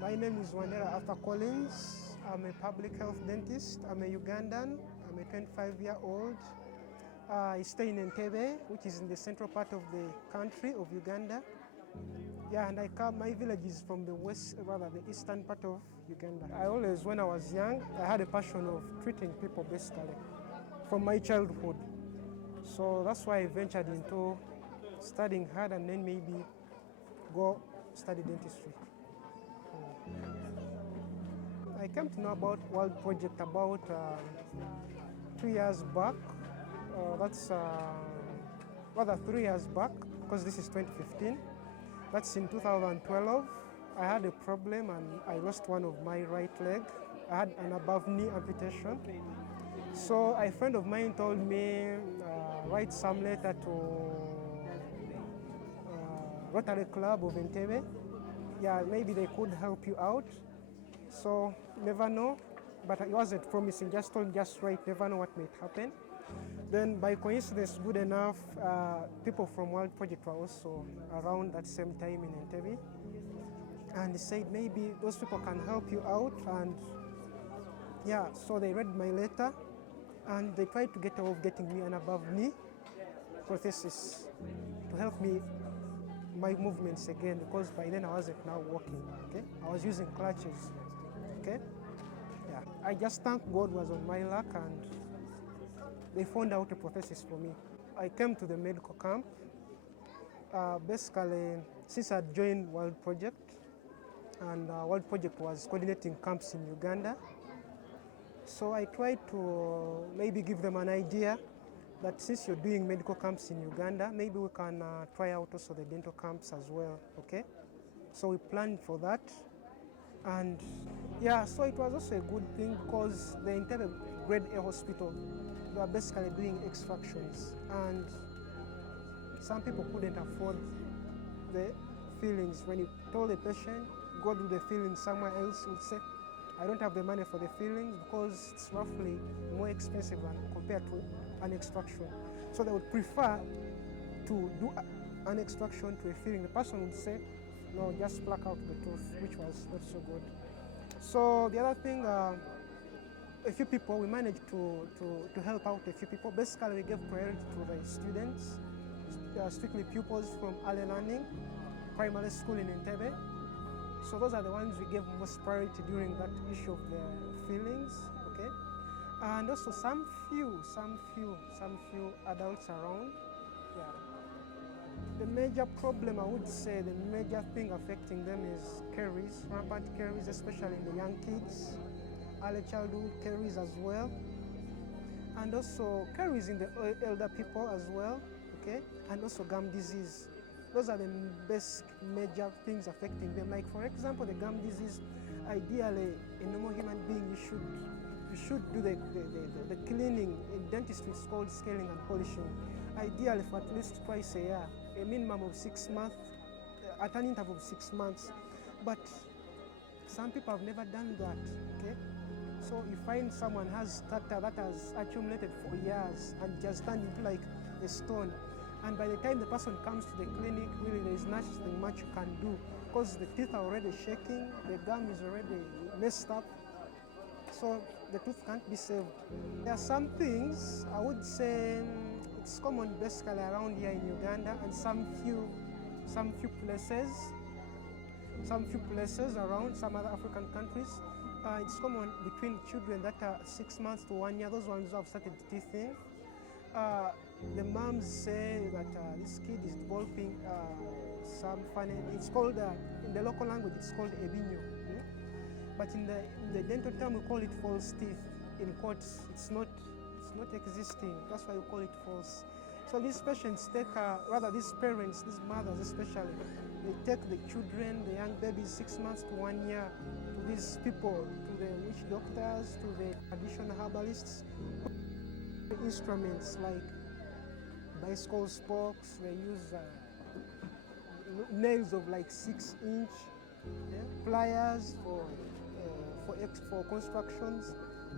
My name is Wandera Arthur Collins. I'm a public health dentist. I'm a Ugandan. I'm a 25-year-old. I stay in Entebbe, which is in the central part of the country of Uganda. Yeah, and my village is from the the eastern part of Uganda. I always, when I was young, I had a passion of treating people basically from my childhood. So that's why I ventured into studying hard and then maybe go study dentistry. I came to know about Worldproject about 2 years back. That's rather 3 years back, because this is 2015. That's in 2012. I had a problem and I lost one of my right leg. I had an above knee amputation. So a friend of mine told me write some letter to Rotary Club of Entebbe. Yeah, maybe they could help you out. So never know, but it wasn't promising. Just told, just write, never know what might happen. Then by coincidence, good enough, people from Worldproject were also around that same time in Entebbe. And they said maybe those people can help you out. And yeah, so they read my letter and they tried to get away of getting me an above knee prosthesis to help me my movements again, because by then I wasn't now walking, okay? I was using crutches, okay? Yeah, I just thank God was on my luck and they found out a prosthesis for me. I came to the medical camp. Basically, since I joined Worldproject, and Worldproject was coordinating camps in Uganda, so I tried to maybe give them an idea that since you're doing medical camps in Uganda, maybe we can try out also the dental camps as well, okay? So we planned for that. And yeah, so it was also a good thing because the Entebbe Grade A hospital, they were basically doing extractions and some people couldn't afford the fillings. When you told the patient, go do the fillings somewhere else, you would say, I don't have the money for the fillings because it's roughly more expensive than compared to an extraction. So they would prefer to do an extraction to a filling. The person would say, no, just pluck out the tooth, which was not so good. So the other thing, a few people, we managed to help out a few people. Basically, we gave priority to the students, strictly pupils from early learning, primary school in Entebbe. So those are the ones we gave most priority during that issue of the fillings, okay? And also some few adults around, yeah. The major problem, I would say, the major thing affecting them is caries, rampant caries, especially in the young kids, early childhood caries as well, and also caries in the elder people as well, okay? And also gum disease. Those are the basic major things affecting them. Like for example, the gum disease, ideally, a normal human being, you should do the cleaning. In dentistry, it's called scaling and polishing. Ideally for at least twice a year, a minimum of 6 months, at an interval of 6 months. But some people have never done that, okay? So you find someone has tartar that has accumulated for years and just turned into like a stone. And by the time the person comes to the clinic, really there is nothing much you can do because the teeth are already shaking, the gum is already messed up, so the tooth can't be saved. There are some things, I would say, it's common basically around here in Uganda and some few places around some other African countries. It's common between children that are 6 months to 1 year, those ones who have started teething. The moms say that this kid is developing some funny, it's called, in the local language, it's called ebinyo. But in the dental term, we call it false teeth. In quotes, it's not existing. That's why we call it false. So these patients take, these parents, these mothers especially, they take the children, the young babies, 6 months to 1 year, to these people, to the witch doctors, to the traditional herbalists. Instruments like bicycle spokes, they use nails of like 6-inch, pliers for constructions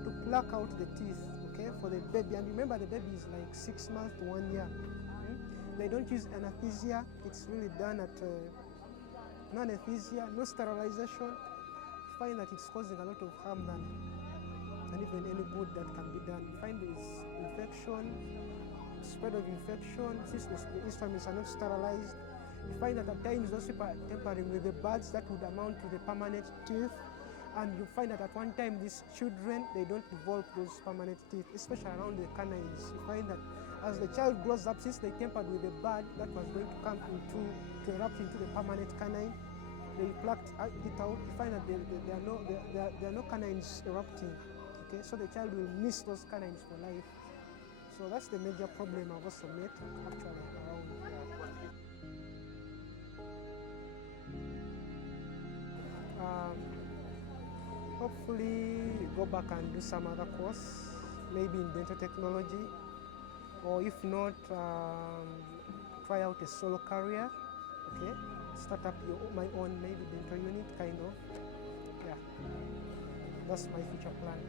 to pluck out the teeth, okay, for the baby. And remember, the baby is like 6 months to 1 year. They don't use anesthesia. It's really done at no anesthesia, no sterilization. find that it's causing a lot of harm than even any good that can be done. You find there is infection, spread of infection, since the instruments are not sterilized. You find that at times those people are tampering with the buds that would amount to the permanent teeth. And you find that at one time these children, they don't develop those permanent teeth, especially around the canines. You find that as the child grows up, since they tampered with the bud that was going to come to erupt into the permanent canine, they plucked it out. You find that there are no canines erupting. Okay, so the child will miss those canines for life. So that's the major problem I've also met actually around here. Hopefully go back and do some other course, maybe in dental technology, or if not, try out a solo career, okay? Start up my own maybe dental unit, kind of. Yeah, that's my future plan.